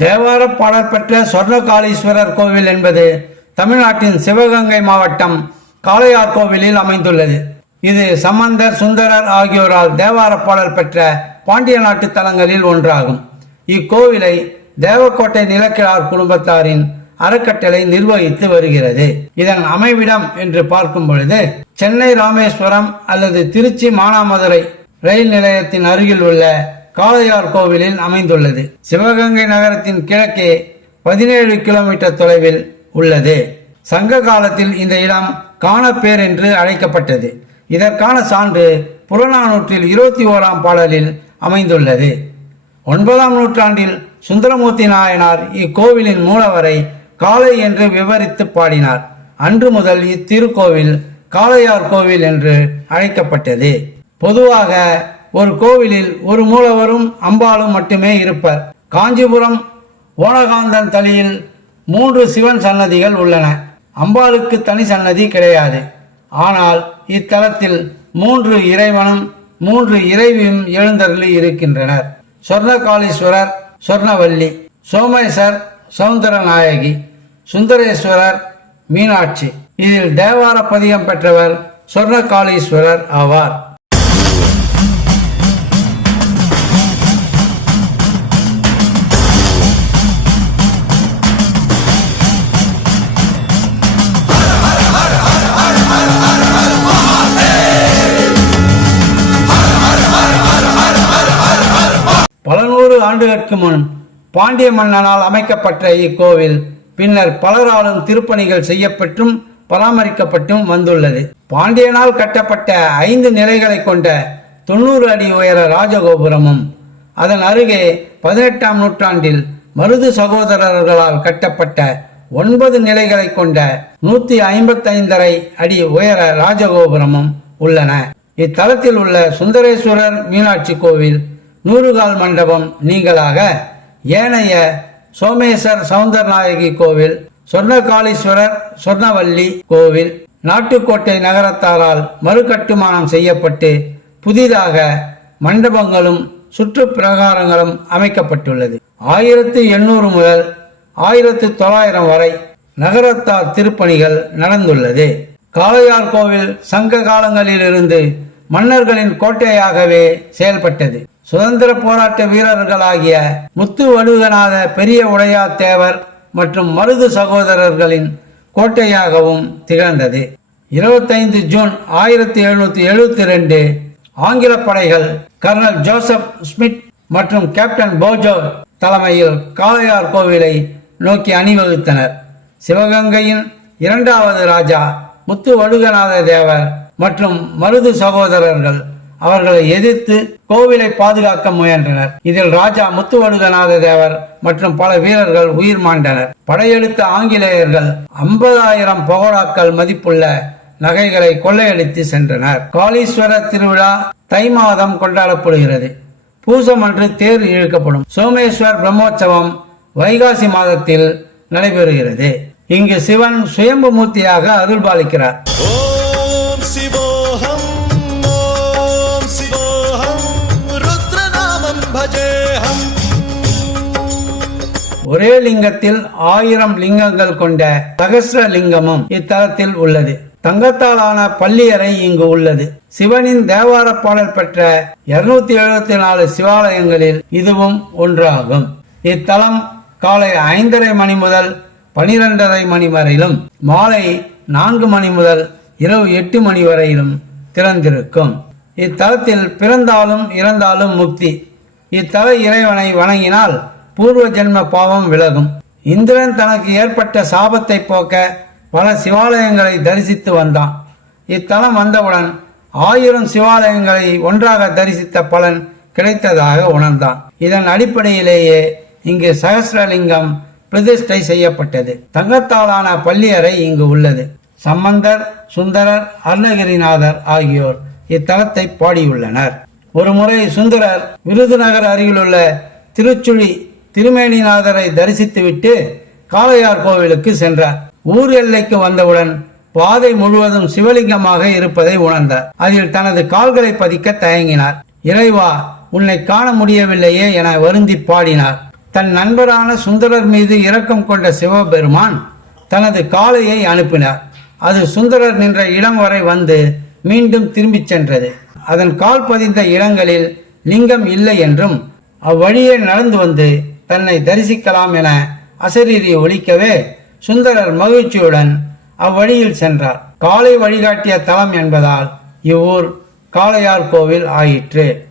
தேவார பாடல் பெற்ற சொர்ணகாளீஸ்வரர் கோவில் என்பது தமிழ்நாட்டின் சிவகங்கை மாவட்டம் காளையார் கோவிலில் அமைந்துள்ளது. இது சம்பந்தர் சுந்தரர் ஆகியோரால் தேவார பாடல் பெற்ற பாண்டிய நாட்டு தலங்களில் ஒன்றாகும். இக்கோவிலை தேவக்கோட்டை நிலக்கிழார் குடும்பத்தாரின் அறக்கட்டளை நிர்வகித்து வருகிறது. இதன் அமைவிடம் என்று பார்க்கும் பொழுது சென்னை ராமேஸ்வரம் அல்லது திருச்சி மானாமதுரை ரயில் நிலையத்தின் அருகில் உள்ள காளையார் கோவிலில் அமைந்துள்ளது. சிவகங்கை நகரத்தின் கிழக்கே பதினேழு கிலோமீட்டர் தொலைவில் உள்ளது. சங்க காலத்தில் இந்த இடம் காணப்பேர் என்று அழைக்கப்பட்டது. இதற்கான சான்று புறநானூற்றில் இருபத்தி ஓராம் பாடலில் அமைந்துள்ளது. ஒன்பதாம் நூற்றாண்டில் சுந்தரமூர்த்தி நாயனார் இக்கோவிலின் மூலவரை காளை என்று விவரித்து பாடினார். அன்று முதல் இத்திருக்கோவில் காளையார் கோவில் என்று அழைக்கப்பட்டது. பொதுவாக ஒரு கோவிலில் ஒரு மூலவரும் அம்பாளும் மட்டுமே இருப்பர். காஞ்சிபுரம் ஓனகாந்தன் தலியில் மூன்று சிவன் சன்னதிகள் உள்ளன. அம்பாளுக்கு தனி சன்னதி கிடையாது. ஆனால் இத்தலத்தில் மூன்று இறைவனும் மூன்று இறைவியும் எழுந்தருளி இருக்கின்றனர். சொர்ணகாளீஸ்வரர் சொர்ணவல்லி சோமேஸ்வர் சௌந்தரநாயகி சுந்தரேஸ்வரர் மீனாட்சி. இதில் தேவார பதிகம் பெற்றவர் சொர்ணகாளீஸ்வரர் ஆவார். நூறு ஆண்டுகளுக்கு முன் பாண்டிய மன்னனால் அமைக்கப்பட்ட இக்கோவில் பின்னர் பலராலும் திருப்பணிகள் செய்யப்பட்டும் பராமரிக்கப்பட்டும் வந்துள்ளது. பாண்டியனால் கட்டப்பட்ட ஐந்து நிலைகளை கொண்ட தொண்ணூறு அடி உயர ராஜகோபுரமும் அதன் அருகே பதினெட்டாம் நூற்றாண்டில் மருது சகோதரர்களால் கட்டப்பட்ட ஒன்பது நிலைகளை கொண்ட நூற்றி ஐம்பத்தைந்தரை அடி உயர ராஜகோபுரமும் உள்ளன. இத்தலத்தில் உள்ள சுந்தரேஸ்வரர் மீனாட்சி கோவில் நூறுகால் மண்டபம் நீங்களாக ஏனைய சோமேஸ்வர் சவுந்தரநாயகி கோவில் சொர்ணகாளீஸ்வரர் சொர்ணவல்லி கோவில் நாட்டுக்கோட்டை நகரத்தாரால் மறுகட்டுமானம் செய்யப்பட்டு புதிதாக மண்டபங்களும் சுற்று பிரகாரங்களும் அமைக்கப்பட்டுள்ளது. ஆயிரத்து எண்ணூறு முதல் ஆயிரத்து தொள்ளாயிரம் வரை நகரத்தார் திருப்பணிகள் நடந்துள்ளது. காளையார் கோவில் சங்க காலங்களிலிருந்து மன்னர்களின் கோட்டையாகவே செயல்பட்டது. சுதந்திர போராட்ட வீரர்களாகிய முத்து வடுகநாத பெரிய உடையார் தேவர் மற்றும் மருது சகோதரர்களின் கோட்டையாகவும் திகழ்ந்தது. இருபத்தைந்து ஜூன் ஆயிரத்தி எழுநூத்தி எழுபத்தி ரெண்டு ஆங்கில படைகள் கர்னல் ஜோசப் ஸ்மித் மற்றும் கேப்டன் போஜோ தலைமையில் காளையார் கோவிலை நோக்கி அணிவகுத்தனர். சிவகங்கையின் இரண்டாவது ராஜா முத்து வடுகநாத தேவர் மற்றும் மருது சகோதரர்கள் அவர்களை எதிர்த்து கோவிலை பாதுகாக்க முயன்றனர். இதில் ராஜா முத்துவடுகநாத தேவர் மற்றும் பல வீரர்கள் உயிர் மாண்டனர். படையெடுத்த ஆங்கிலேயர்கள் ஐம்பதாயிரம் பகோடாக்கள் மதிப்புள்ள நகைகளை கொள்ளையடித்து சென்றனர். காளீஸ்வரர் திருவிழா தை மாதம் கொண்டாடப்படுகிறது. பூசம் அன்று தேர் இழுக்கப்படும். சோமேஸ்வர் பிரம்மோற்சவம் வைகாசி மாதத்தில் நடைபெறுகிறது. இங்கு சிவன் சுயம்பு மூர்த்தியாக அருள்பாலிக்கிறார். ஒரே லிங்கத்தில் ஆயிரம் லிங்கங்கள் கொண்ட சகசிர லிங்கமும் இத்தலத்தில் உள்ளது. தங்கத்தாலான பள்ளியறை இங்கு உள்ளது. சிவனின் தேவார பாடல் பெற்ற இருநூத்தி எழுபத்தி நாலு சிவாலயங்களில் இதுவும் ஒன்றாகும். இத்தலம் காலை ஐந்தரை மணி முதல் பனிரெண்டரை மணி வரையிலும் மாலை நான்கு மணி முதல் இரவு எட்டு மணி வரையிலும் திறந்திருக்கும். இத்தலத்தில் பிறந்தாலும் இறந்தாலும் முக்தி இத்தல இறைவனை வணங்கினால் பூர்வ ஜென்ம பாவம் விலகும். இந்திரன் தனக்கு ஏற்பட்ட சாபத்தை போக்க பல சிவாலயங்களை தரிசித்து வந்தான். இத்தலம் வந்தவுடன் ஆயிரம் சிவாலயங்களை ஒன்றாக தரிசித்த பலன் கிடைத்ததாக உணர்ந்தான். இதன் அடிப்படையிலேயே இங்கு சகசிரலிங்கம் பிரதிஷ்டை செய்யப்பட்டது. தங்கத்தாலான பள்ளியறை இங்கு உள்ளது. சம்பந்தர் சுந்தரர் அருணகிரிநாதர் ஆகியோர் இத்தலத்தை பாடியுள்ளனர். ஒரு முறை சுந்தரர் விருதுநகர் அருகிலுள்ள திருச்சுழி திருமேனிநாதரை தரிசித்துவிட்டு காளையார் கோவிலுக்கு சென்றார். ஊர் எல்லைக்கு வந்தவுடன் பாதை முழுவதும் சிவலிங்கமாக இருப்பதை உணர்ந்தார். அதில் தனது கால்களை பதிக்க தயங்கினார். இறைவா உன்னை காண முடியவில்லையே என வருந்தி பாடினார். தன் நண்பரான சுந்தரர் மீது இரக்கம் கொண்ட சிவபெருமான் தனது காளையை அனுப்பினார். அது சுந்தரர் நின்ற இடம் வரை வந்து மீண்டும் திரும்பிச் சென்றது. அதன் கால் பதிந்த இடங்களில் லிங்கம் இல்லை என்றும் அவ்வழியே நடந்து வந்து தன்னை தரிசிக்கலாம் என அசரீரி ஒலிக்கவே சுந்தரர் மகிழ்ச்சியுடன் அவ்வழியில் சென்றார். காலை வழிகாட்டிய தலம் என்பதால் இவ்வூர் காளையார் கோவில் ஆயிற்று.